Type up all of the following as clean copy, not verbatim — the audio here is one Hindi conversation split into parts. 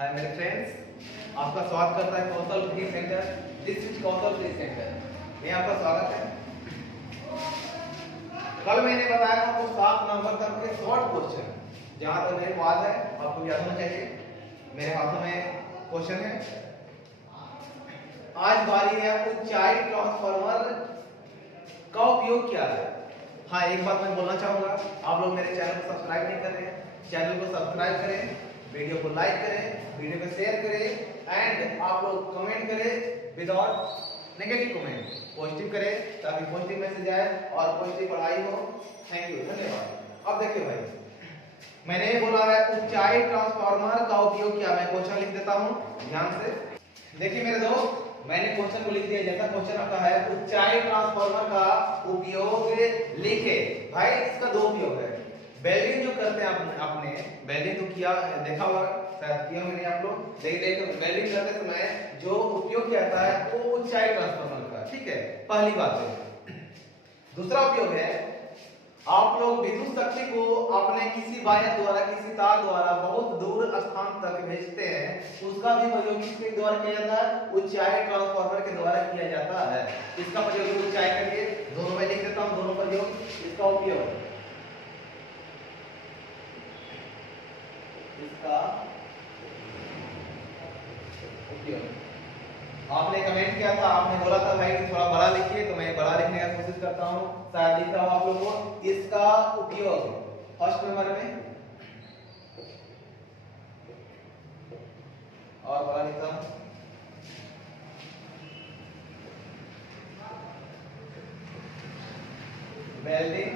हाय मेरे फ्रेंड्स, आपका स्वागत करता है Kaushal free centre. This is Kaushal free centre में आपका स्वागत है। कल मैंने बताया था आपको 7 नंबर तक के शॉर्ट क्वेश्चन, जहां तक मेरे पास है आपको याद होना चाहिए। मेरे हाथों में क्वेश्चन है। आज बारी है ऊंचाई ट्रांसफार्मर का उपयोग क्या है। हाँ, एक बात मैं बोलना चाहूंगा, आप लोग मेरे चैनल को सब्सक्राइब नहीं कर रहे हैं, चैनल को सब्सक्राइब करें, वीडियो को लाइक करें, वीडियो को शेयर करें एंड आप लोग कमेंट करें विदाउट नेगेटिव कमेंट, पॉजिटिव करें ताकि पॉजिटिव मैसेज आए और पॉजिटिव पढ़ाई हो। थैंक यू, धन्यवाद। अब देखिए भाई, मैंने बोला है ऊंचाई ट्रांसफार्मर का उपयोग क्या। मैं क्वेश्चन लिख देता हूं ध्यान से। देखिए मेरे दोस्त, मैंने क्वेश्चन को लिख दिया। जैसा क्वेश्चन आपका है ऊंचाई ट्रांसफार्मर का उपयोग लिखे। भाई इसका दो उपयोग है। वेल्डिंग जो करते हैं आपने वेल्डिंग तो किया, देखा होगा शायद, किया मैंने आप लोग। देखिए वेल्डिंग करते समय जो उपयोग किया जाता है वो ऊंचाई ट्रांसफार्मर का, ठीक है, पहली बात है। दूसरा उपयोग है, आप लोग विद्युत शक्ति को अपने किसी वायर द्वारा, किसी तार द्वारा बहुत दूर स्थान तक भेजते हैं, उसका भी प्रयोग किसके द्वारा किया जाता है? ऊंचाई ट्रांसफार्मर के द्वारा किया जाता है। इसका प्रयोग ऊंचाई के लिए दोनों में लिख देता हूं, दोनों प्रयोग, इसका उपयोग, इसका उपयोग। आपने कमेंट किया था, आपने बोला था भाई कि थोड़ा बड़ा लिखिए, तो मैं बड़ा लिखने का कोशिश करता हूं। शायद लिख रहा हूं आप लोगों को। इसका उपयोग फर्स्ट नंबर में और बड़ा लिखता हूं। वेल्डिंग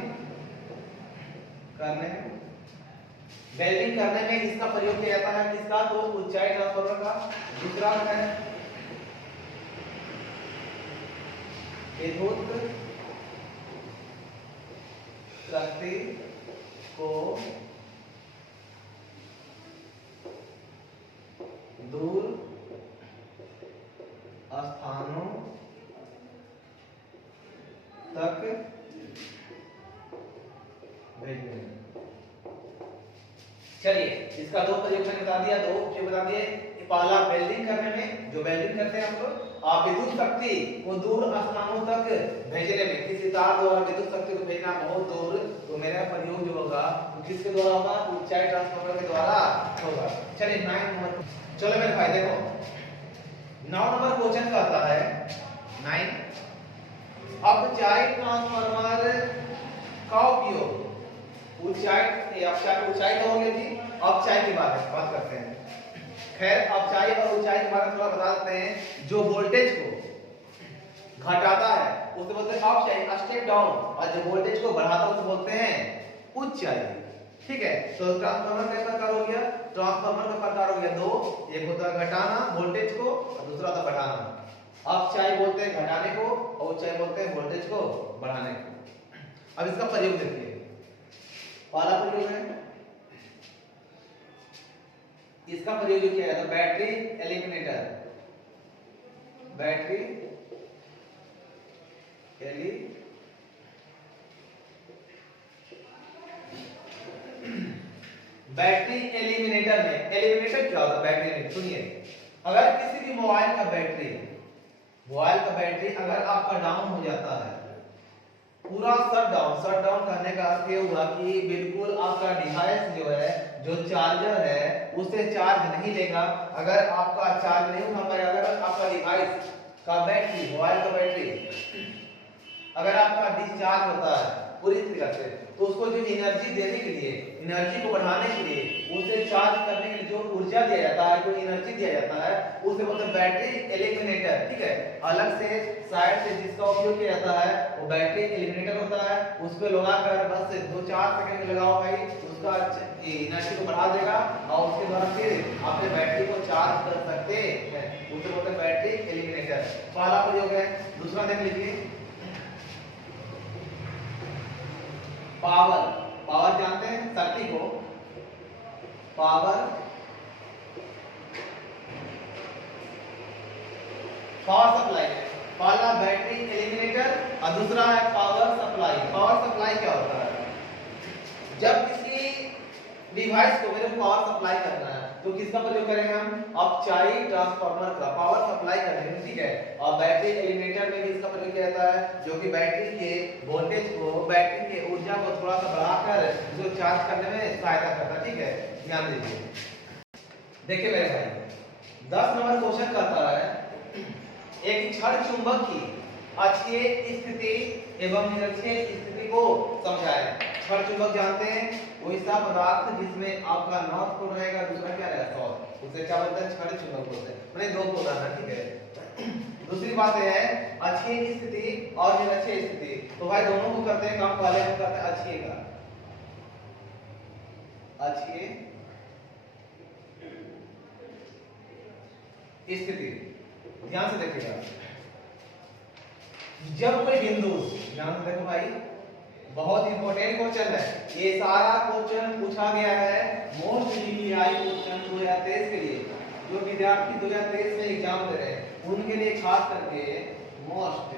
करने में इसका प्रयोग किया जाता है। किसका? तो ऊंचाई ट्रांसफार्मर का। दूसरा है विद्युत शक्ति को दूर स्थानों तक भेजने। चलिए, इसका दो प्रयोग मैंने बता दिया, दो उपयोग बता दिए। पहला वेल्डिंग करने में, जो वेल्डिंग करते हैं हम लोग, आप विद्युत शक्ति को दूर स्थानों तक भेजने में, किसी तार द्वारा विद्युत शक्ति को भेजना बहुत दूर, तो मेरा प्रयोग जो होगा वो किसके द्वारा होगा? ऊंचाई ट्रांसफार्मर के द्वारा होगा। चलिए 9 नंबर, चलो मेरे भाई देखो 9 नंबर क्वेश्चन का आता है 9। अब ऊंचाई ट्रांसफार्मर का उपयोग, ऊंचाई, अब क्या ऊंचाई तो हो गई थी, अब चाय की बात करते हैं। खैर, अब चाय और ऊंचाई के बारे में थोड़ा बता देते हैं। जो वोल्टेज को घटाता है उसे बोलते हैं अप चाई, स्टेप डाउन, और जो वोल्टेज को बढ़ाता है उसे बोलते हैं ऊंचाई। ठीक है, तो ट्रांसफार्मर का प्रकार हो गया, ट्रांसफार्मर का प्रकार हो गया दो। एक होता है घटाना वोल्टेज को और दूसरा होता है बढ़ाना। अप चाई बोलते हैं घटाने को और ऊंचाई बोलते हैं वोल्टेज को बढ़ाने को। अब इसका प्रयोग देखिए। पहला प्रयोग है, इसका प्रयोग किया जाता है बैटरी एलिमिनेटर। बैटरी एलिमिनेटर में, एलिमिनेटर क्या होता है? बैटरी। सुनिए, अगर किसी भी मोबाइल का बैटरी अगर आपका डाउन हो जाता है, पूरा शट डाउन करने का अर्थ ये हुआ कि बिल्कुल आपका डिवाइस जो है, जो चार्जर है, उसे चार्ज नहीं लेगा। अगर आपका चार्ज नहीं उठा पाएगा, अगर आपका डिवाइस का बैटरी, मोबाइल का बैटरी अगर आपका डिस्चार्ज होता है पूरी तरीके से, तो उसको जो एनर्जी देने के लिए, एनर्जी को बढ़ाने के लिए, उसे चार्ज करने के लिए जो ऊर्जा दिया जाता है, जो एनर्जी दिया जाता है, उसे बोलते हैं बैटरी एलिमिनेटर। ठीक है, अलग से साइड से जिसका उपयोग किया जाता है वो बैटरी एलिमिनेटर होता है। उस पे लगाकर बस 2-4 सेकंड लगाओ भाई, उसका एनर्जी को बढ़ा देगा और उसके द्वारा फिर अपने बैटरी को चार्ज कर सकते हैं। उसे बोलते हैं बैटरी एलिमिनेटर। पहला प्रयोग है। दूसरा देख लीजिए, पावर जानते हैं, शक्ति को, पावर सप्लाई। पहला बैटरी एलिमिनेटर और दूसरा है पावर सप्लाई। पावर सप्लाई क्या होता है? जब किसी डिवाइस को मेरे को पावर सप्लाई करना है, तो किसका प्रयोग करेंगे हम? अपचाई ट्रांसफार्मर का, पावर सप्लाई करने में, ठीक है। और बैटरी एलिमिनेटर में भी इसका प्रयोग किया जाता है, जो कि बैटरी के वोल्टेज को, बैटरी के ऊर्जा को थोड़ा सा बढ़ाकर इसको चार्ज करने में सहायता करता है, ठीक है। ध्यान दीजिए, देखिए मेरे भाई 10 नंबर क्वेश्चन कहता है एक क्षण चुंबक की अक्षीय स्थिति एवं निरक्षीय स्थिति को समझाएं। क्षण चुंबक जानते हैं, वो ऐसा पदार्थ जिसमें आपका नॉर्थ पोल रहेगा, दूसरा क्या रहेगा साउथ, उसे क्या बोलते हैं? क्षण चुंबक बोलते हैं। मैंने दो को उदाहरण, ठीक है। दूसरी बात यह है अक्षीय स्थिति और निरक्षीय स्थिति, तो भाई दोनों को करते हैं काम, पहले हम करते हैं अक्षीय का। अक्षीय स्थिति, ध्यान से देखिएगा। जब कोई बिंदु, ध्यान से देखो भाई, बहुत इंपॉर्टेंट क्वेश्चन है ये, सारा क्वेश्चन पूछा गया है मोस्ट जीपीआई क्वेश्चन 2023 के लिए, जो विद्यार्थी 2023 में एग्जाम दे रहे हैं उनके लिए खास करके मोस्ट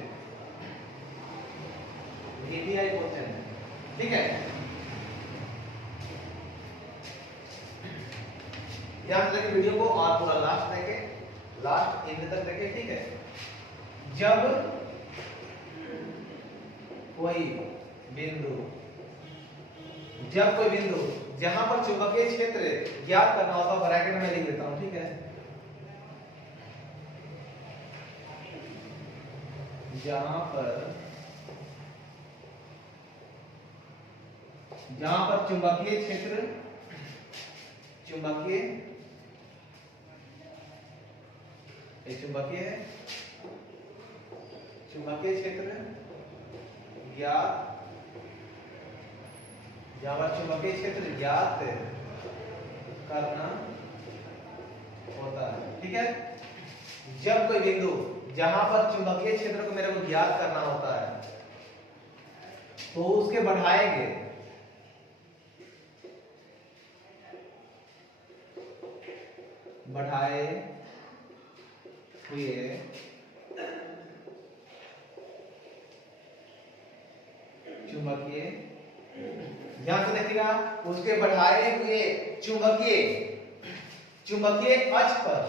जीपीआई क्वेश्चन है, ठीक है। ध्यान से वीडियो को और पूरा लास्ट देखें, लास्ट एंड तक देखें, ठीक है। जब कोई बिंदु जहां पर चुंबकीय क्षेत्र ज्ञात करना होता है, ब्रैकेट में लिख देता हूं, ठीक है। जहां पर चुंबकीय क्षेत्र, चुंबकीय है, चुंबकीय क्षेत्र ज्ञात, जहां पर चुंबकीय क्षेत्र ज्ञात करना होता है, ठीक है। जब कोई बिंदु जहां पर चुंबकीय क्षेत्र को मेरे को ज्ञात करना होता है तो उसके बढ़ाएंगे, बढ़ाए हुए चुंबकीय, ध्यान से देखिएगा, उसके बढ़ाए हुए चुंबकीय अक्ष पर,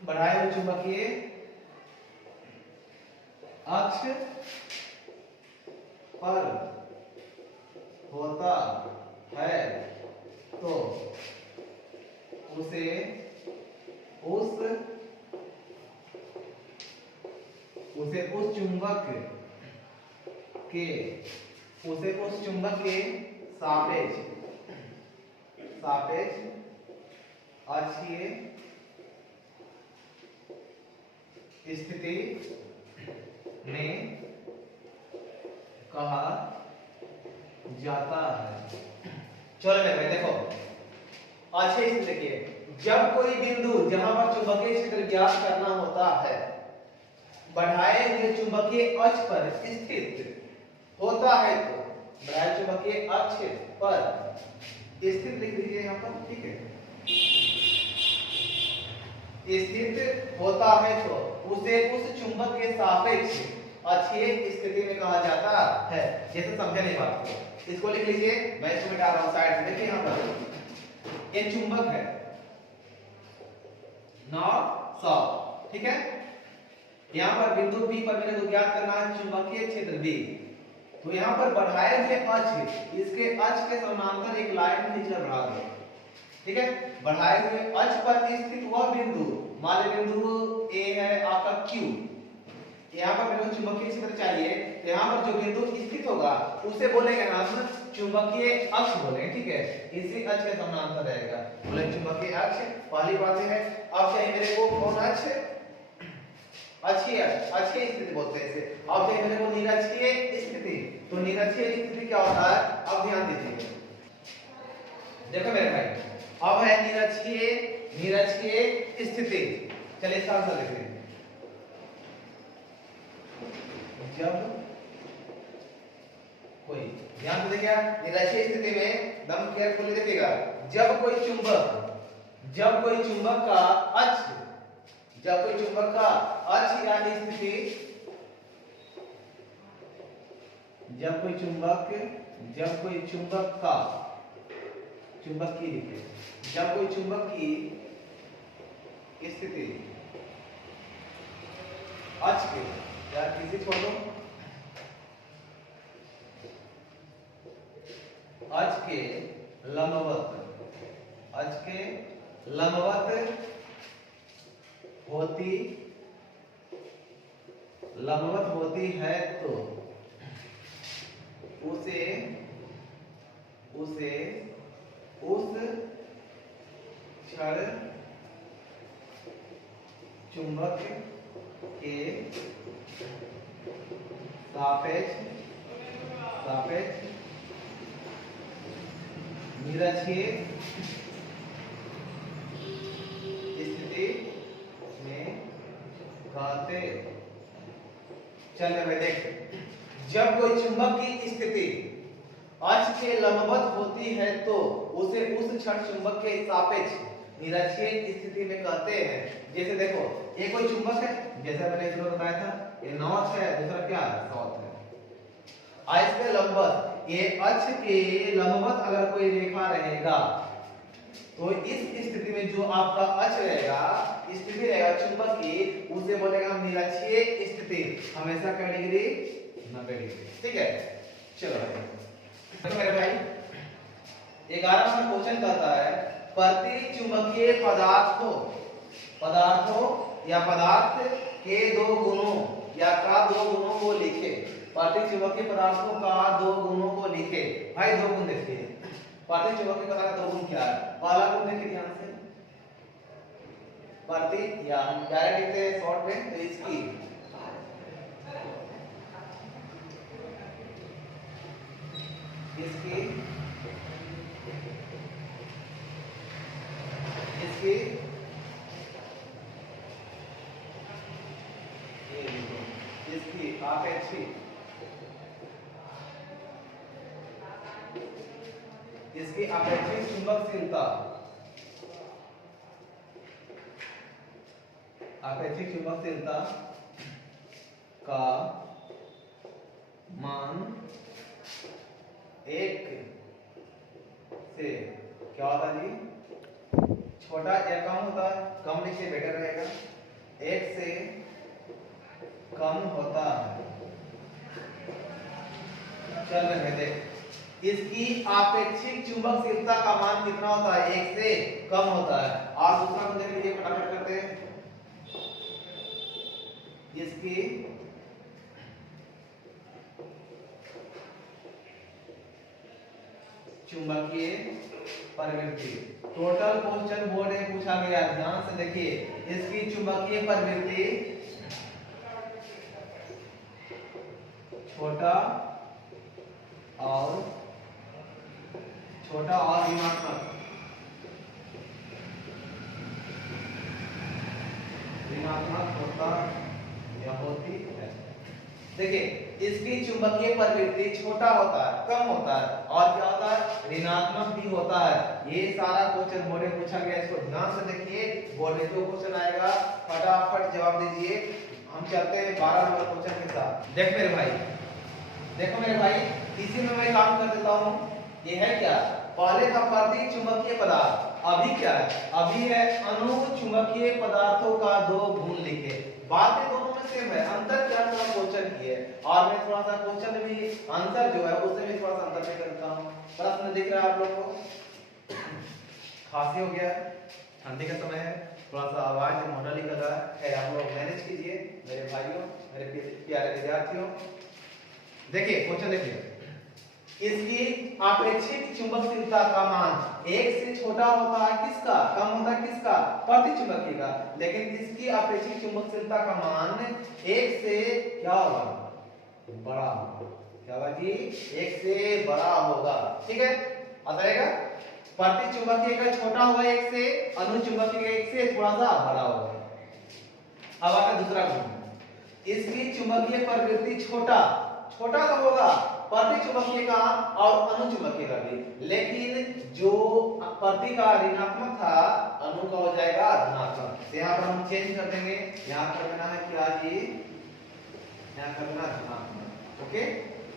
बढ़ाए हुए चुंबकीय अक्ष पर होता है तो उसे उस चुंबक के सापेक्ष अक्षीय स्थिति में कहा जाता है। चलो भाई देखो, अच्छे से देखिए, जब कोई बिंदु जहां पर चुंबकीय क्षेत्र ज्ञात करना होता है बढ़ाए हुए चुंबकीय अक्ष पर स्थित होता है तो, बढ़ाए चुंबकीय अक्ष पर स्थित लिख दीजिए यहां पर, ठीक है। स्थित होता है तो उसे उस चुंबक के सापेक्ष अक्षीय स्थिति में कहा जाता है। जैसे समझे नहीं बात को, इसको लिख लीजिए, मैं इसको मिटा रहा हूं साइड से। देखिए यहां पर ये चुंबक है नॉर्थ साउथ, ठीक है। यहां पर बिंदु बी पर मेरे को ज्ञात करना है चुंबकीय क्षेत्र बी, तो यहां पर बढ़ाए हुए अक्ष, इसके अक्ष के समानांतर एक लाइन खींचकर बढ़ा दो, ठीक है। बढ़ाए हुए अक्ष पर स्थित वह बिंदु, मान लीजिए बिंदु ए है आपका Q, यहां पर मेरे को चुंबकीय क्षेत्र चाहिए, तो यहां पर जो बिंदु स्थित होगा उसे बोलेंगे हम चुंबकीय अक्ष बोलेंगे, ठीक है। इसी अक्ष के समानांतर रहेगा, बोले चुंबकीय अक्ष। पहली बात है, अब चाहिए मेरे को कौन अक्ष? अक्षीय स्थिति बोलते हैं इसे। अब चाहिए मेरे को निरक्षीय स्थिति, तो निरक्षीय स्थिति क्या होता है? अब ध्यान दीजिए, देखो मेरे भाई, अब है निरक्षीय स्थिति। चलिए इसका आंसर देखते हैं। जब कोई, ध्यान से देखिए, निरक्षीय स्थिति में एकदम केयरफुली देखिएगा, जब कोई चुंबक का अक्ष, यानी स्थिति, जब कोई चुंबक का चुंबक की लिखे। जब कोई चुंबक की स्थिति अक्ष के, यार किसी छोड़ो, अक्ष के लंबवत, अक्ष के लंबवत होती है तो उसे उस क्षण चुंबक के सापेक्ष निरक्षीय स्थिति में कहते। चल भाई देख, जब कोई चुंबक की स्थिति अक्ष के लंबवत होती है तो उसे उस क्षण चुंबक के सापेक्ष निरक्षीय स्थिति में कहते हैं। जैसे देखो, ये कोई चुंबक है, जैसा मैंने इसको बताया था, ये नॉर्थ है, दूसरा क्या है, साउथ है। अक्ष के लंबवत, ये अक्ष के लंबवत अगर कोई रेखा रहेगा तो इस स्थिति में जो आपका अक्ष रहेगा, स्थिति रहेगा चुंबक की, उसे बोलेगा निरक्षीय स्थिति। हमेशा क्या डिग्री, 90 डिग्री। ठीक है, चलो भाई, तो मेरे भाई 11वां क्वेश्चन कहता है प्रति चुंबकीय पदार्थों या पदार्थ के दो गुणों या का दो गुणों को लिखे। प्रति चुंबकीय पदार्थों का दो गुणों को लिखे। भाई दो गुण देखिए, प्रति चुंबकीय पदार्थ का दो गुण क्या है। पहला गुण देखिए ध्यान से, प्रति, या हम डायरेक्ट लिखते हैं शॉर्ट में, तो इसकी इसकी अपेक्षित चुंबकशीलता, अपेक्षित चुंबकशीलता का मान 1 से क्या होता है जी, छोटा या कम होता है, कम लिखिए बेटर रहेगा, 1 से कम होता है। चल रहे देख, इसकी आपेक्षिक चुंबकशीलता का मान कितना होता है, 1 से कम होता है। और दूसरा हम देख लीजिए, फटाफट करते हैं, इसकी चुंबकीय प्रवृत्ति। टोटल क्वेश्चन बोर्ड में पूछा गया, ध्यान से देखिए, इसकी चुंबकीय प्रवृत्ति छोटा और ऋणात्मक होता या होती है। देखिए, इसकी चुंबकीय प्रवृत्ति छोटा होता है, कम होता है, और क्या होता है, ऋणात्मक भी होता है। ये सारा क्वेश्चन बोर्ड में पूछा गया, इसको ध्यान से देखिए, बोर्ड में जो क्वेश्चन आएगा फटाफट जवाब दीजिए। हम चलते हैं 12 नंबर क्वेश्चन के साथ। देख मेरे भाई, देखो मेरे भाई, इसी में मैं काम कर देता हूँ। ये है क्या, पहले का प्रति चुंबकीय पदार्थ, अभी क्या है, अभी है अनुचुंबकीय पदार्थों का दो गुण लिखे। बातें दोनों में सेम है, अंतर क्या थोड़ा क्वेश्चन की है, और मैं थोड़ा सा क्वेश्चन भी आंसर जो है उसमें भी थोड़ा सा अंतर भी करता हूँ। प्रश्न दिख रहा है आप लोगों को, खांसी हो गया, ठंडी का समय है, थोड़ा सा आवाज मोटा निकल रहा है, आप लोग मैनेज कीजिए मेरे भाइयों, मेरे प्यारे विद्यार्थियों। देखिए क्वेश्चन देखिए, इसकी आपेक्षिक चुंबकशीलता का मान 1 से छोटा होता है किसका, कम होता है किसका, प्रति चुंबकीय का, लेकिन इसकी आपेक्षिक चुंबकशीलता का मान 1 से क्या होगा, बड़ा होगा। क्या होगा जी, 1 से बड़ा होगा। ठीक है, आता रहेगा, प्रति चुंबकीय का छोटा होगा 1 से, अनुचुंबकीय का 1 से थोड़ा सा बड़ा होगा। अब आता दूसरा गुण, इसकी चुंबकीय प्रवृत्ति छोटा कब होगा, प्रति चुंबकीय का और अनुचुंबकीय का भी, लेकिन जो प्रति का ऋणात्मक था, अणु का हो जाएगा धनात्मक। तो यहाँ पर हम चेंज कर देंगे, यहाँ पर करना है क्या जी, यहाँ करना धनात्मक। ओके,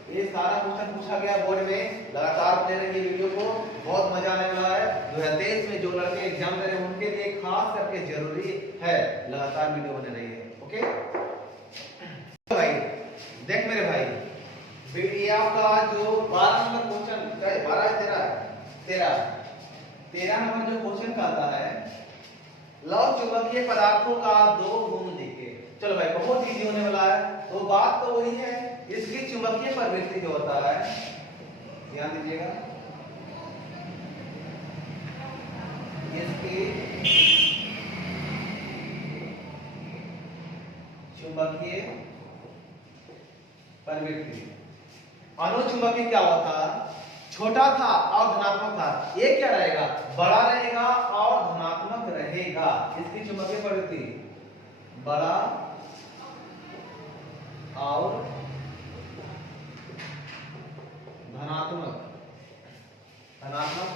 ये सारा क्वेश्चन पूछा गया बोर्ड में। लगातार प्ले रखिए वीडियो को, बहुत मजा आने वाला है। 2023 में जो लड़के एग्जाम दे रहे हैं उनके लिए खास करके जरूरी है लगातार वीडियो बने रही है। ओके भाई, देख मेरे भाई, ये आपका जो 12 नंबर क्वेश्चन, 13 नंबर जो क्वेश्चन का आता है, लव चुंबकीय पदार्थों का दो गुण लिखे। चलो भाई, बहुत इजी होने वाला है। तो बात तो वही है, इसकी चुंबकीय प्रवृत्ति जो होता है, ध्यान दीजिएगा, इसकी चुंबकीय प्रवृत्ति। अनुचुंबकीय क्या होता, छोटा था और धनात्मक था, ये क्या रहेगा, बड़ा रहेगा और धनात्मक रहेगा। इसकी चुंबकीय प्रवृत्ति बड़ा और धनात्मक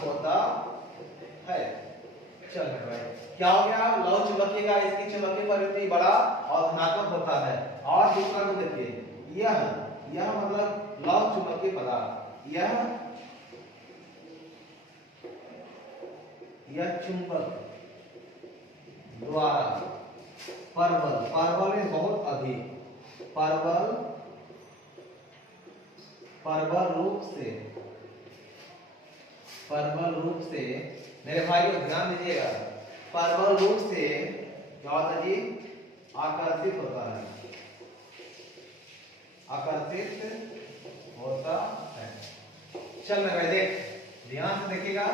होता है। चल भाई, क्या हो गया, लव चुंबकीय का इसकी चुंबकीय प्रवृत्ति बड़ा और धनात्मक होता है। और दूसरा को देखिए, यह मतलब लव चुंबकीय पदार्थ, यह चुंबक द्वारा परबल में बहुत अधिक परबल रूप से मेरे भाइयों ध्यान दीजिएगा, परबल रूप से क्या होता है जी, आकर्षित होता है, चल मेरे भाई देख, ध्यान से देखिएगा,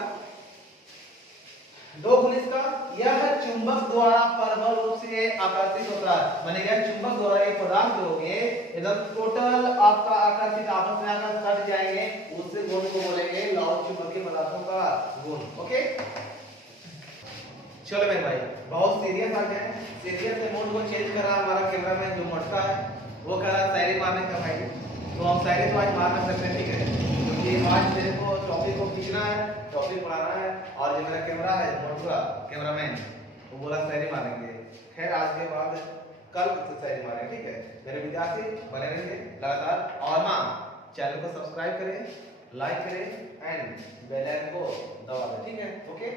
दो गुण इसका, यह चुंबक द्वारा परबल रूप से आकर्षित होता है। माने क्या, चुंबक द्वारा ये पदार्थ जो होंगे एकदम टोटल आपका आकर्षित, आपस में आकर सट जाएंगे, उससे गुण को बोलेंगे लव चुंबकीय पदार्थों का गुण। ओके चलो मेरे भाई, बहुत सीरियस आ गए, सीरियस से मूड को चेंज करा हमारा कैमरामैन जो मोटा है, वो कह रहा शायरी मारने का भाई, तो हम शायरी तो आज मार ना सकते, ठीक है, क्योंकि आज मेरे को टॉपिक को खींचना है, टॉपिक पढ़ाना है, और जो मेरा कैमरा है मोटा कैमरामैन, वो बोला शायरी मारेंगे। खैर आज के बाद कल शायरी मारेंगे, ठीक है। मेरे विद्यार्थी बने रहेंगे लगातार, और हाँ, चैनल को सब्सक्राइब करें, लाइक करें एंड बेल आइकन को दबा दें, ठीक है। ओके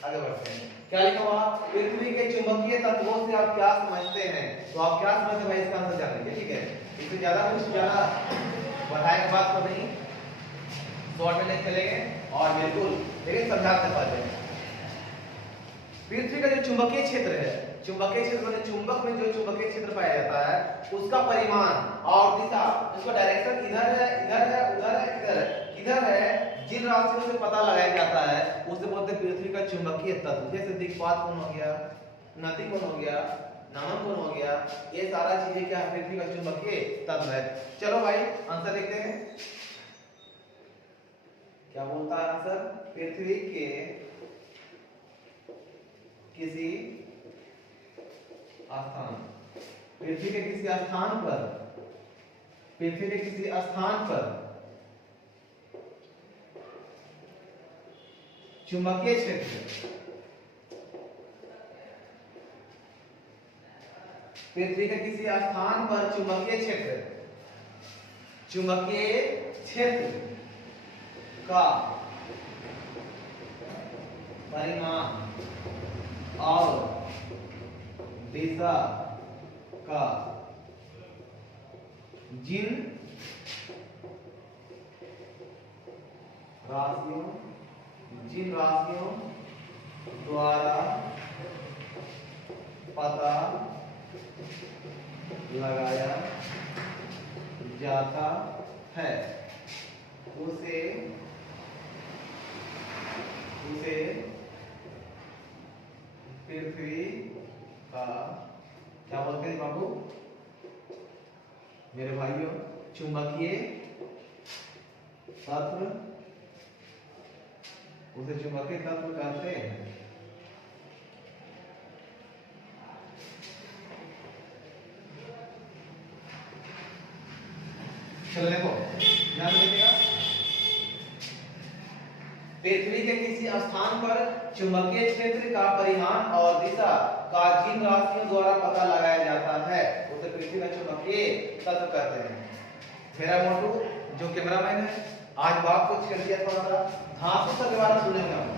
आगे बढ़ते हैं। क्या लिखा हुआ, पृथ्वी के चुंबकीय तत्वों से आप क्या समझते हैं, तो आप क्या समझते हैं भाई, इसका आंसर जान लीजिए, ठीक है। इससे ज्यादा बढ़ाने की बात तो नहीं, शॉर्ट में नहीं चलेंगे, और बिल्कुल लेकिन समझाते पहले, पृथ्वी का जो चुंबकीय क्षेत्र है, चुंबकीय क्षेत्र में चुंबक में जो चुंबकीय क्षेत्र पाया जाता है, उसका परिमाण और दिशा, उसका डायरेक्शन इधर है, इधर है, उधर है, इधर है, किधर है, जिन राशियों से पता लगाया जाता है उसे बोलते हैं पृथ्वी का चुंबकीय तत्व। जैसे दिक्पात कोण हो गया, नदी कोण हो गया, नमन कोण हो गया, ये सारा चीजें क्या है, पृथ्वी का चुंबकीय तत्व है। चलो भाई आंसर लिखते हैं, क्या बोलता है आंसर, पृथ्वी के किसी स्थान, पृथ्वी के किसी स्थान पर, पृथ्वी के किसी स्थान पर चुंबकीय क्षेत्र, पृथ्वी के किसी स्थान पर चुंबकीय क्षेत्र का परिमाण और दिशा का जिन राशियों द्वारा पता लगाया जाता है उसे पृथ्वी का क्या बोलते हैं बाबू, मेरे भाइयों, चुंबकीय तत्व, उसे चुंबकीय तत्व कहते हैं। चलो देखो ध्यान रखिएगा, पृथ्वी के किसी स्थान पर चुंबकीय क्षेत्र का परिमाण और दिशा का जिन राशियों द्वारा पता लगाया जाता है उसे पृथ्वी का चुंबकीय तत्व कहते हैं। मेरा मोटू जो कैमरामैन है, आज बाप को छेड़ दिया थोड़ा सा। धांसू सर के बारे में सुनेंगे आप,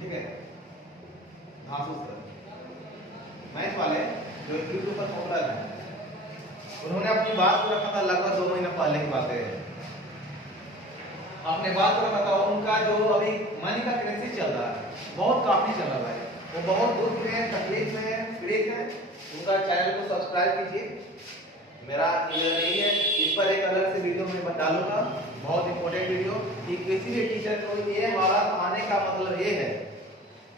ठीक है? धांसू सर मैथ वाले जो यूट्यूब पर पॉपुलर है, उन्होंने अपनी बात को रखा था लगभग 2 महीना पहले की बात है। अपने बात को रखा था, उनका जो अभी मनी का क्राइसिस चल रहा है, बहुत काफी चल रहा है, वो बहुत दुख में है, तकलीफ में है, पीड़ित है। उनका चैनल को सब्सक्राइब कीजिए। मेरा यही है, इस पर एक अलग से वीडियो मैं डालूंगा, बहुत इंपॉर्टेंट वीडियो, कि किसी भी टीचर को ये हालात आने का मतलब ये है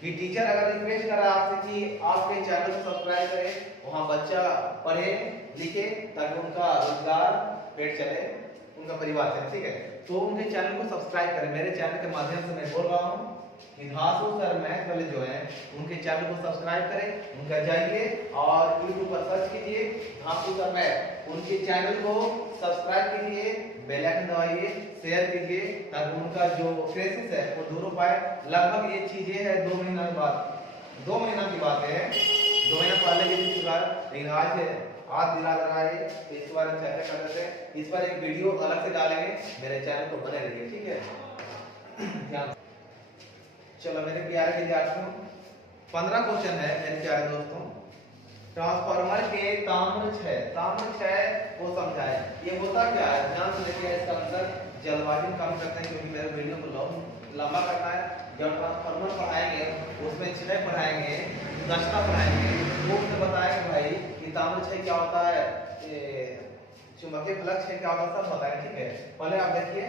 कि टीचर अगर रिक्वेस्ट कर रहा है आपसे कि आपके चैनल को सब्सक्राइब करें, वहाँ बच्चा पढ़े लिखे ताकि उनका रोजगार पेट चले, उनका परिवार चले, ठीक है? तो उनके चैनल को सब्सक्राइब करें। मेरे चैनल के माध्यम से मैं बोल रहा हूँ कि धांसू सर मैथ वाले जो हैं, उनके चैनल को सब्सक्राइब करें, उनका जाइए और यूट्यूब पर सर्च कीजिए धांसू सर मैथ, उनके चैनल को सब्सक्राइब कीजिए, बेल आइकन दबाइए, शेयर कीजिए ताकि उनका जो क्राइसिस है वो दूर हो पाए। लगभग ये चीजें है 2 महीना के बाद, 2 महीना की बात है, 2 महीना पहले की चीज है, लेकिन आज दिला लगा है, इसके बारे में चर्चा कर लेते हैं। इस पर एक वीडियो अलग से डालेंगे, मेरे चैनल को बने रहिए, ठीक है? चलो मेरे प्यारे विद्यार्थियों, 15 क्वेश्चन है मेरे प्यारे दोस्तों। ट्रांसफार्मर के ताम्र क्षय को समझाए। ये होता क्या है, ध्यान से देखिए इसका आंसर। जल्दबाजी में काम करते हैं क्योंकि मेरे वीडियो को लंबा करना है। जब ट्रांसफार्मर पढ़ाएंगे उसमें क्षय पढ़ाएंगे, दक्षता पढ़ाएंगे, वो उसमें बताएंगे भाई कि ताम्र क्षय क्या होता है, चुंबकीय फ्लक्स क्षय क्या होता है, सब बताएंगे, ठीक है? पहले आप देखिए,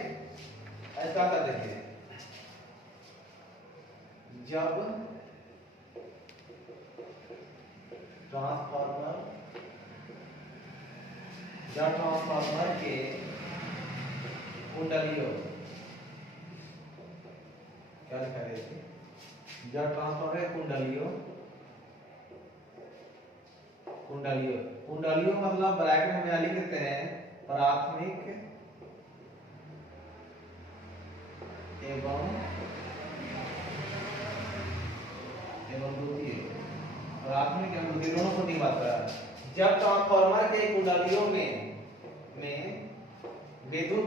ऐसा कर देखिए, जब ट्रांसफार्मर के कुंडलियों, क्या लिखा है इसमें? जब ट्रांसफार्मर के कुंडलियों मतलब ब्रैकेट में लिख देते हैं प्राथमिक एवं द्वितीय, प्राथमिक एवं द्वितीय दोनों को बात कर रहा है। जब ट्रांसफार्मर के कुंडलियों में विद्युत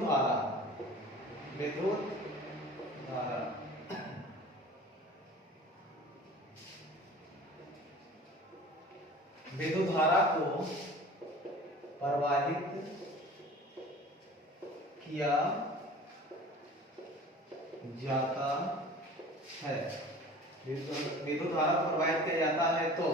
धारा को प्रवाहित किया जाता है, विद्युत धारा को प्रवाहित किया जाता है तो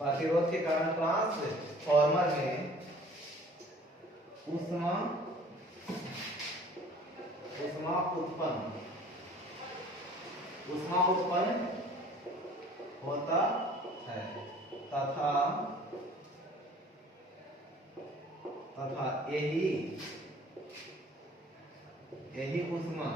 प्रतिरोध के कारण ट्रांसफार्मर में ऊष्मा उत्पन्न होता है तथा यही ऊष्मा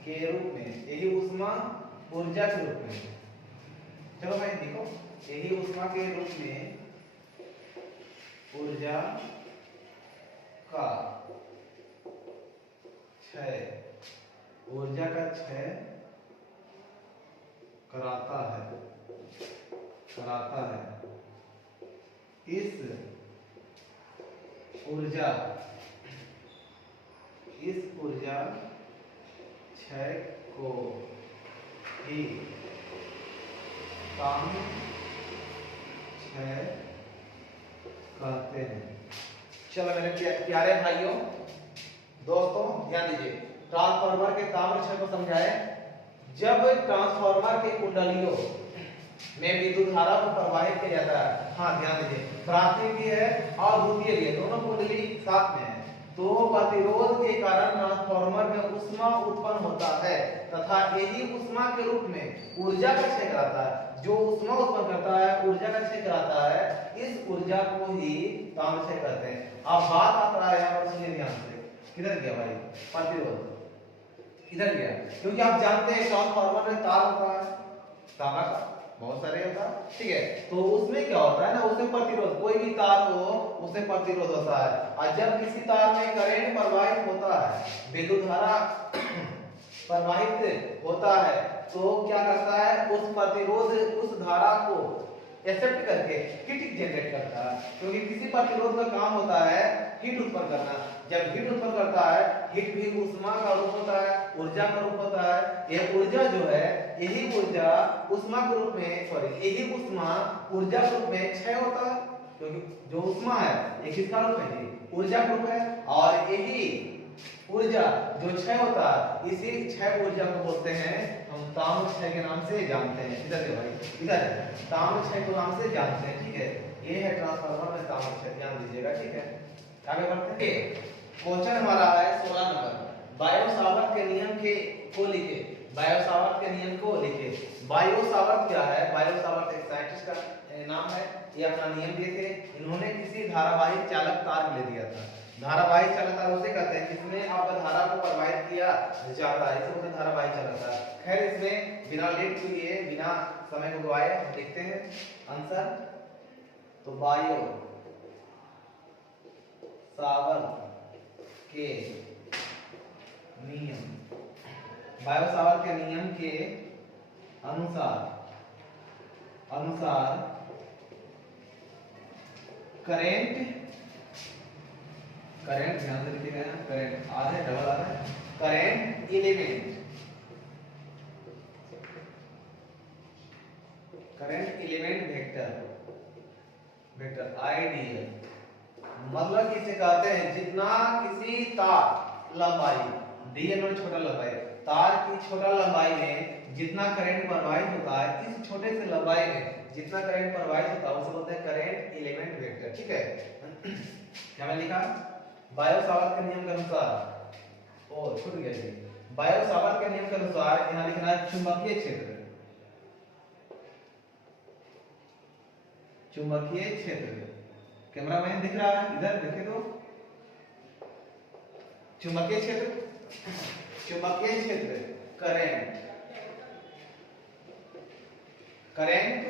के रूप में, यही ऊष्मा ऊर्जा के रूप में, चलो भाई देखो, यही ऊष्मा के रूप में ऊर्जा का क्षय कराता है। इस ऊर्जा क्षय को ही ताम्र क्षय कहते हैं। चलो मेरे प्यारे भाइयों दोस्तों ध्यान दीजिए, ट्रांसफार्मर के ताम्र क्षय को समझाए। जब ट्रांसफार्मर के कुंडलियों में विद्युत धारा को प्रवाहित किया जाता है, हाँ ध्यान दीजिए, प्राथमिक भी है और द्वितीय भी है, दोनों कुंडली साथ में है, तो प्रतिरोध के कारण ट्रांसफार्मर में ऊष्मा उत्पन्न होता है तथा यही ऊष्मा के रूप में ऊर्जा का क्षय कराता है। जो ऊष्मा उत्पन्न करता है, ऊर्जा का क्षय कराता है, इस ऊर्जा को ही ताम्र क्षय कहते हैं। अब बात आता है यहाँ पर, सुनिए ध्यान से, किधर गया भाई? प्रतिरोध। इधर गया, क्योंकि आप जानते हैं ट्रांसफार्मर में तार होता है, तार का बहुत सारे होता है, ठीक है। तो उसमें क्या होता है ना, उसमें प्रतिरोध, कोई भी तार हो उसमें प्रतिरोध होता है, और जब किसी तार में करंट प्रवाहित होता है, विद्युत धारा प्रवाहित होता है, तो क्या करता है, उस प्रतिरोध, उस धारा को एक्सेप्ट करके हीट जनरेट करता है, क्योंकि किसी प्रतिरोध का काम होता है हीट उत्पन्न करना। जब हीट उत्पन्न करता है, हीट भी ऊष्मा का रूप होता है, ऊर्जा का रूप होता है। यह ऊर्जा जो है, यही ऊर्जा ऊष्मा के रूप में, सॉरी, यही ऊष्मा ऊर्जा के रूप में क्षय होता है, क्योंकि जो ऊष्मा है ये किसका रूप है जी, ऊर्जा का रूप है, और यही ऊर्जा जो क्षय होता है, इसी क्षय ऊर्जा को बोलते हैं हम ताम क्षय के नाम से जानते हैं। इधर है भाई, इधर ताम क्षय के नाम से जानते हैं, ठीक है। ये है ट्रांसफार्मर में ताम क्षय, ध्यान दीजिएगा, ठीक है। आगे बढ़ते हैं, क्वेश्चन हमारा है 16 नंबर, बायो सावर्त के नियम के को लिखे, बायो सावर्त के नियम को लिखे। बायो सावर्त क्या है, बायो सावर्त एक साइंटिस्ट का नाम है, ये अपना नियम दिए थे, इन्होंने किसी धारावाहिक चालक तार ले दिया था। धारावाहिक चालक तार उसे कहते हैं जिसमें आपका धारा को प्रवाहित किया जाता है, इसे बोलते हैं धारावाहिक चालक तार। खैर, इसमें बिना लेट किए, बिना समय को गवाए देखते हैं आंसर। तो बायो सावर्त के नियम, बायो सावर्त के नियम के अनुसार करंट, ध्यान से लिखिएगा, करंट आ रहा है, डबल आ रहा है, करंट एलिमेंट वेक्टर आइडियल, मतलब किसे कहते हैं, जितना किसी तार लंबाई, डीएल में छोटा लंबाई, तार की छोटा लंबाई में जितना करंट प्रवाहित होता है, इस छोटे से लंबाई में जितना करंट प्रवाहित होता है उसे बोलते हैं करंट एलिमेंट वेक्टर, ठीक है। क्या मैंने लिखा, बायो सावर्त के नियम के अनुसार, ओ छूट गया जी, बायो सावर्त के नियम के अनुसार यहां लिखना है चुंबकीय क्षेत्र, चुंबकीय क्षेत्र, कैमरामैन दिख रहा है, इधर देखे तो, चुंबकीय क्षेत्र करंट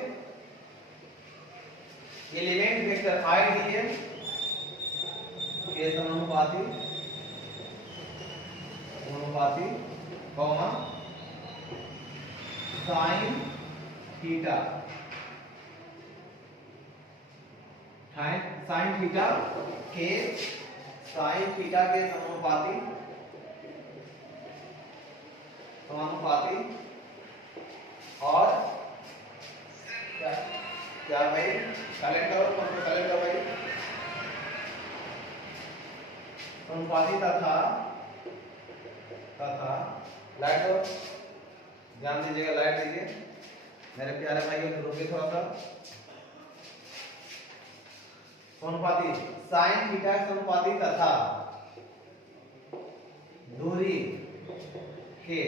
एलिमेंट वेक्टर आइडियल के समानुपाती कॉमा साइन थीटा के समानुपाती और क्या भाई, कलेक्ट करो भाई, समानुपाती तथा लाइट दो, ध्यान दीजिएगा, लाइट दीजिए मेरे प्यारे भाइयों, रुकिए थोड़ा सा। समानुपाती साइन थीटा के समानुपाती तथा दूरी के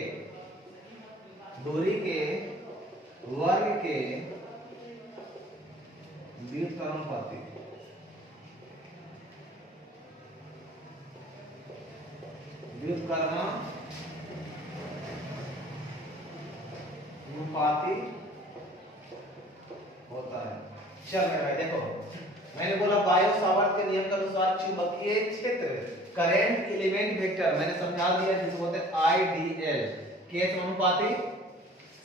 वर्ग के व्युत्क्रमानुपाती, होता है। चल मेरे भाई देखो, मैंने बोला बायो सावर्त के नियम के अनुसार चुंबकीय क्षेत्र करंट एलिमेंट वेक्टर, मैंने समझा दिया, जिसे बोलते हैं आईडीएल के समानुपाती,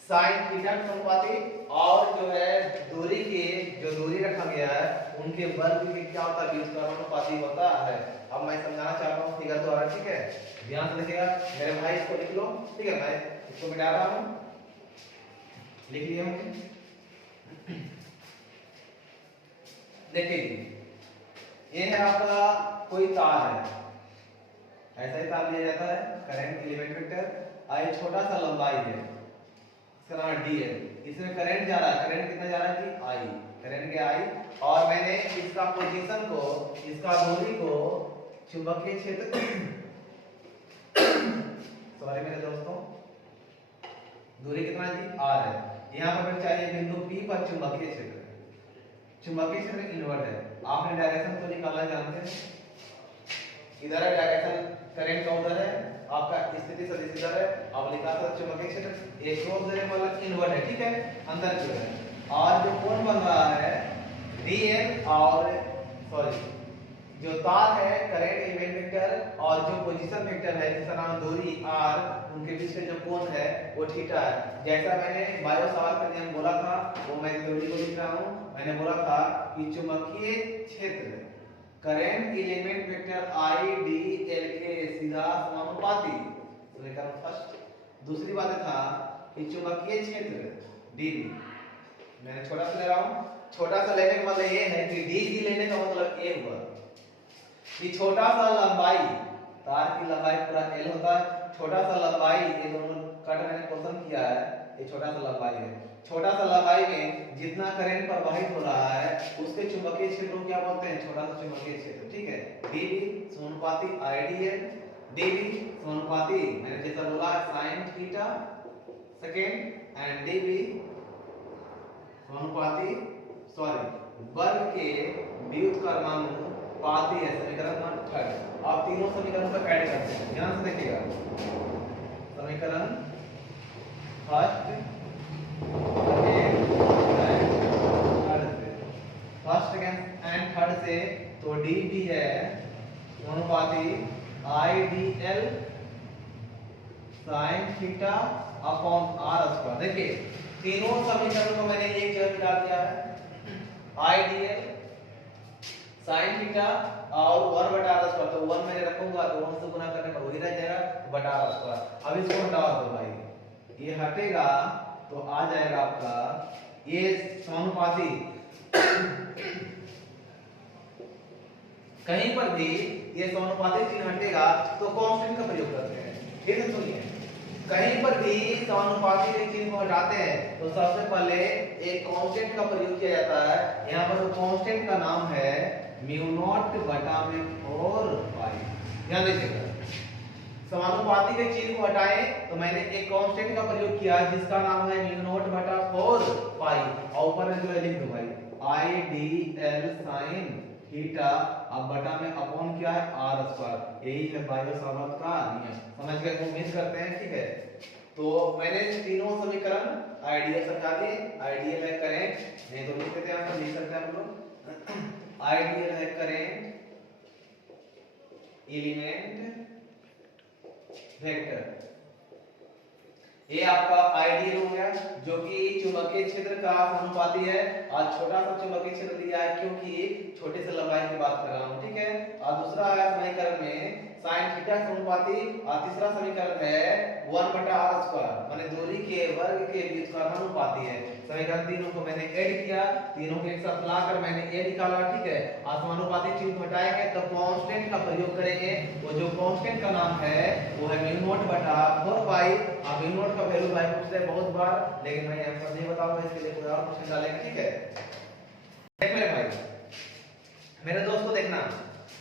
साइन थीटा के समानुपाती, और जो है दूरी के, जो दूरी रखा गया है उनके वर्ग के क्या होता है, व्युत्क्रमानुपाती होता है। अब मैं समझाना चाहता हूँ फिगर द्वारा, ठीक है, ध्यान से देखिएगा मेरे भाई, इसको लिख लो, ठीक है, मैं इसको मिटा रहा हूँ, लिख लिए होंगे। देखिए, ये है आपका कोई तार है, ऐसा ही तार लिया जाता है, करंट एलिमेंट वेक्टर, आई छोटा सा लंबाई है, इसका नाम है डी है, इसमें करंट जा रहा है, करंट कितना जा रहा है जी, आई, करंट के आई, और मैंने इसका पोजीशन को, इसका दूरी को चुंबकीय क्षेत्र सॉरी मेरे दोस्तों, दूरी कितना जी, आर है, यहाँ पर चाहिए बिंदु P पर चुंबकीय क्षेत्र, चुंबकीय क्षेत्र इनवर्ट है, आपने डायरेक्शन को निकालना जानते हैं, इधर है डायरेक्शन करंट का, उधर है आपका स्थिति सदिश इधर है, अब लिखा था चुंबकीय क्षेत्र एक क्रॉस देने वाला इनवर्ट है, ठीक है, अंदर की ओर है। और जो कोण बन रहा है dl और सॉरी जो तार है करंट इवेंट वेक्टर और जो पोजीशन वेक्टर है जिसका नाम दूरी r, उनके बीच का जो कोण है वो थीटा है। जैसा मैंने बायो सावर्ट का नियम बोला था वो मैं थ्योरी को लिख रहा हूं। मैंने बोला था कि चुंबकीय क्षेत्र current element vector I dl के सीधा समानुपाती, समीकरण फर्स्ट। दूसरी बात था कि चुंबकीय क्षेत्र dv, मैंने छोटा सा ले रहा हूं, छोटा सा लेने का मतलब ये है कि dv लेने का मतलब ये हुआ कि छोटा सा लंबाई, तार की लंबाई पूरा l होता है, छोटा सा लंबाई, ये दोनों कट मैंने क्वेश्चन किया है, ये छोटा सा लंबाई है, छोटा सा लंबाई में जितना करंट प्रवाहित हो रहा है उसके चुंबकीय क्षेत्र को क्या बोलते हैं, छोटा सा चुंबकीय क्षेत्र, ठीक है। dv समानुपाती idl, dv समानुपाती मैंने जैसा बोला sin theta second and dv समानुपाती सॉरी वर्ग के व्युत्क्रमानुपाती है, समीकरण थर्ड। आप तीनों समीकरण को ऐड करते हैं, ध्यान से देखिएगा। समीकरण फर्स्ट एंड थर्ड से तो dv है अनुपाती idl sin theta upon r square. देखिए तीनों समीकरण को मैंने एक जगह मिला दिया है, idl sin थीटा और 1 बटा r स्क्वायर, तो 1 मैंने रखूंगा तो 1 से गुना करने पर वही रह जाएगा बटा r स्क्वायर। अब इसको हटा दो भाई, ये हटेगा तो आ जाएगा आपका ये समानुपाती। कहीं पर भी ये समानुपाती चिन्ह हटेगा तो कांस्टेंट का प्रयोग करते हैं, ठीक है। सुनिए, कहीं पर भी समानुपाती के चिन्ह को हटाते हैं तो सबसे पहले एक कांस्टेंट का प्रयोग किया जाता है। यहाँ पर कांस्टेंट का नाम है म्यू नॉट बटा में 4 पाई। ध्यान दीजिएगा, समानुपाती के चिन्ह को हटाएं तो मैंने एक कांस्टेंट का प्रयोग किया जिसका नाम है म्यू नॉट बटा 4 पाई, और ऊपर में जो है लिख दो भाई idl sin थीटा, अब बटा में अपॉन क्या है r स्क्वायर। यही है बायो सावर्ट का नियम, समझ गए, उम्मीद करते हैं, ठीक है। तो मैंने तीनों समीकरण आइडियल समझा दिए। आइडियल है करंट, नहीं तो लिख देते हैं, आप लिख सकते हैं हम लोग। आइडियल है करंट एलिमेंट वेक्टर, ये आपका आइडियल हो गया जो कि चुंबकीय क्षेत्र का समानुपाती है, और छोटा सा चुंबकीय क्षेत्र दिया है क्योंकि छोटे से लंबाई की बात कर रहा हूं, ठीक है। और दूसरा है समीकरण में sin थीटा समानुपाती, और तीसरा समीकरण है 1 बटा r स्क्वायर माने दूरी के वर्ग के व्युत्क्रमानुपाती है। समीकरण तीनों को मैंने ऐड किया, तीनों को एक साथ मिलाकर मैंने a निकाला, ठीक है। और समानुपाती चिन्ह को हटाएंगे तो कांस्टेंट का प्रयोग करेंगे, वो जो कांस्टेंट का नाम है वो है म्यू नॉट बटा 4 पाई। अब म्यू नॉट का वैल्यू भाई पूछते हैं बहुत बार, लेकिन मैं आंसर नहीं बताऊंगा, इसके लिए कोई और क्वेश्चन डालेंगे, ठीक है। देख मेरे भाई, मेरे दोस्त को देखना,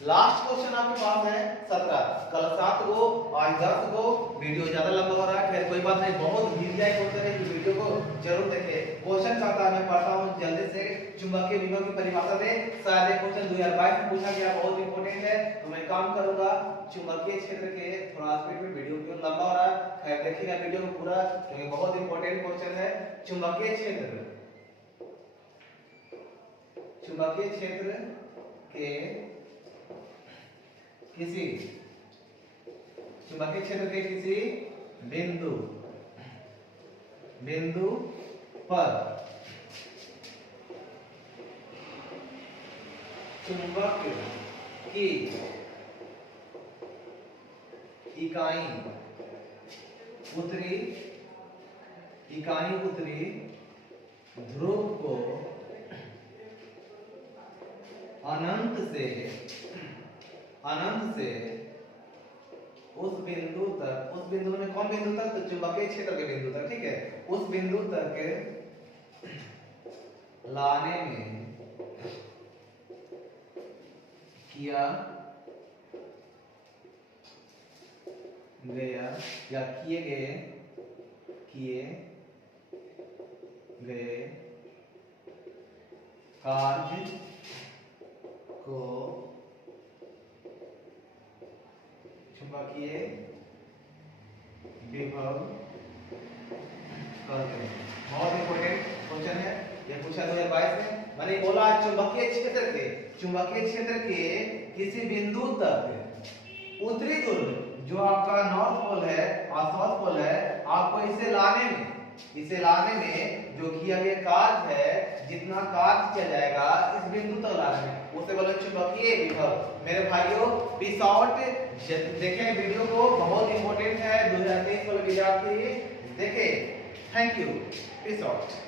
लास्ट क्वेश्चन आपके पास है 17, कल 7 को आज 10 को। वीडियो ज्यादा लंबा हो रहा है, खैर कोई बात नहीं, बहुत वीडियो क्वेश्चन है, वीडियो को जरूर देखें। क्वेश्चन कहता है, मैं पढ़ता हूं जल्दी से, चुंबकीय विभव की परिभाषा दे। शायद एक क्वेश्चन 2022 में पूछा गया, बहुत इंपॉर्टेंट है, तो मैं काम करूंगा चुंबकीय क्षेत्र के थोड़ा स्पीड में, वीडियो क्यों लंबा हो रहा है, खैर देखिएगा वीडियो को पूरा क्योंकि बहुत इंपॉर्टेंट क्वेश्चन है। चुंबकीय क्षेत्र के किसी चुंबकीय क्षेत्र के किसी बिंदु पर चुंबक की इकाई उत्तरी ध्रुव को अनंत से उस बिंदु तक, उस बिंदु में कौन बिंदु तक, तो चुंबकीय क्षेत्र के बिंदु तक, ठीक है, उस बिंदु तक लाने में किया गया या किए गए कार्य को चुंबकीय विभव कहते हैं। बहुत इंपॉर्टेंट क्वेश्चन है, ये पूछा 2022 में। मैंने बोला चुंबकीय क्षेत्र के किसी बिंदु तक उत्तरी ध्रुव जो आपका नॉर्थ पोल है और साउथ पोल है, आपको इसे लाने में जो किया गया कार्य है, जितना कार्य किया जाएगा इस बिंदु तक लाने में, उसे बोला चुंबकीय विभव। मेरे भाइयों पीस आउट, देखें वीडियो को, बहुत इंपॉर्टेंट है 2023 वाले विद्यार्थी देखें। Thank you, peace out.